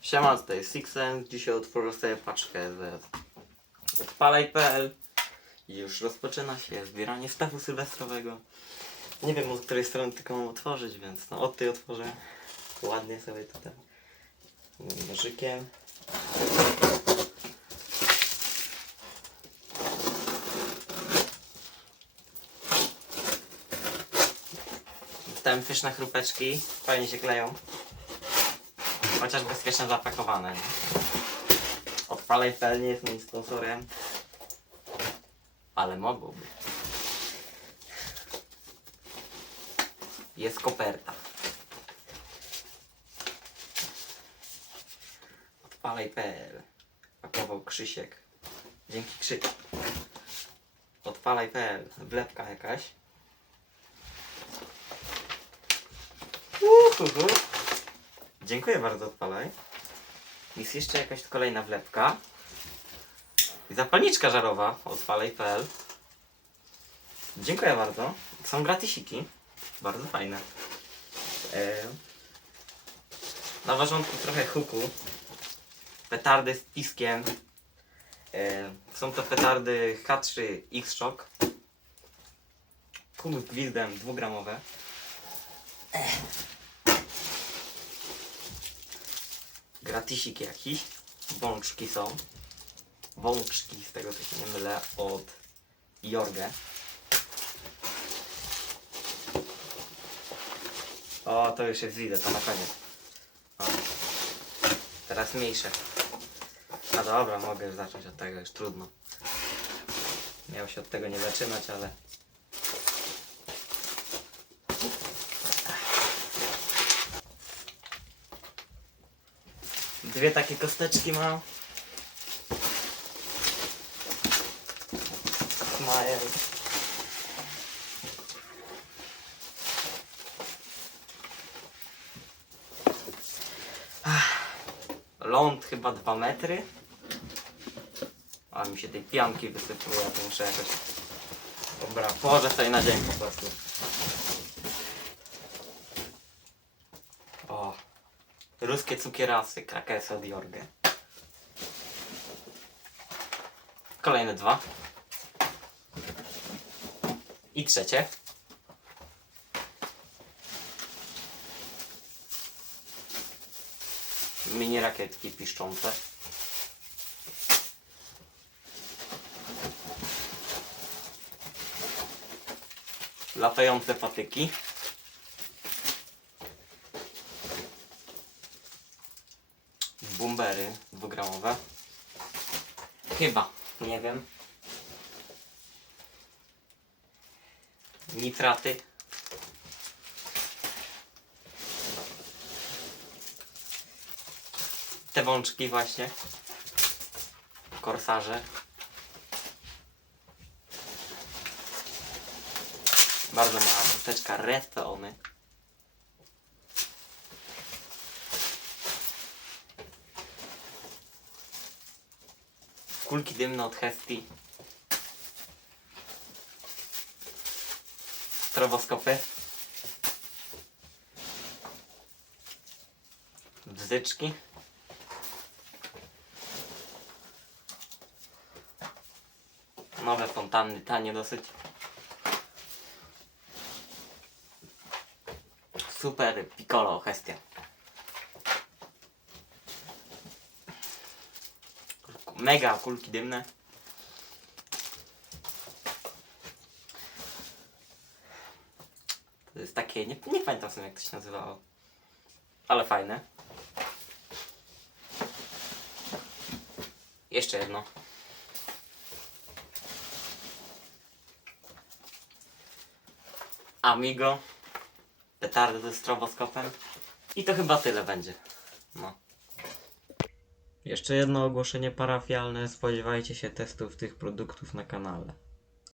Siema, tutaj Sixen. Dzisiaj otworzę sobie paczkę ze odpalaj.pl i już rozpoczyna się zbieranie stawu sylwestrowego. Nie wiem od której strony tylko mam otworzyć, więc no od tej otworzę ładnie sobie tutaj nożykiem. Dostałem pyszne chrupeczki, fajnie się kleją. Chociaż bezpiecznie zapakowane. Nie? Odpalaj.pl nie jest moim sponsorem. Ale mogłoby. Jest koperta. Odpalaj.pl Pakował Krzysiek. Dzięki Krzyk. Odpalaj.pl Wlepka jakaś. Uhuhu. Dziękuję bardzo, odpalaj. Jest jeszcze jakaś kolejna wlepka. Zapalniczka żarowa, odpalaj.pl. Dziękuję bardzo. Są gratisiki. Bardzo fajne. E... Na ważątku trochę huku. Petardy z piskiem. E... Są to petardy H3 X-Shock. Kul z gwizdem dwugramowe. Gratisik jakiś. Bączki są. Bączki, z tego co się nie mylę, od Jorge. O, to już jest widzę, to na koniec. O. Teraz mniejsze. A dobra, mogę już zacząć od tego, już trudno. Miał się od tego nie zaczynać, ale... Dwie takie kosteczki mam. Smile. Ach, Ląd chyba 2 metry. A mi się tej pianki wysypuje, to muszę jakoś... Dobra, położę sobie na dzień po prostu. O. Ruskie cukierasy, krakesy od Jorge. Kolejne dwa. I trzecie. Mini rakietki piszczące. Latające patyki. Bumbery dwugramowe. Chyba, nie wiem. Nitraty. Te wączki właśnie. Korsarze. Bardzo mała kosteczka Redstone. Kulki dymne od Hefty. Stroboskopy. Bzyczki. Nowe fontanny, tanie dosyć. Super Piccolo Hestia. Mega kulki dymne. To jest takie, nie, nie pamiętam sobie jak to się nazywało. Ale fajne. Jeszcze jedno. Amigo. Petardy ze stroboskopem. I to chyba tyle będzie. No. Jeszcze jedno ogłoszenie parafialne. Spodziewajcie się testów tych produktów na kanale.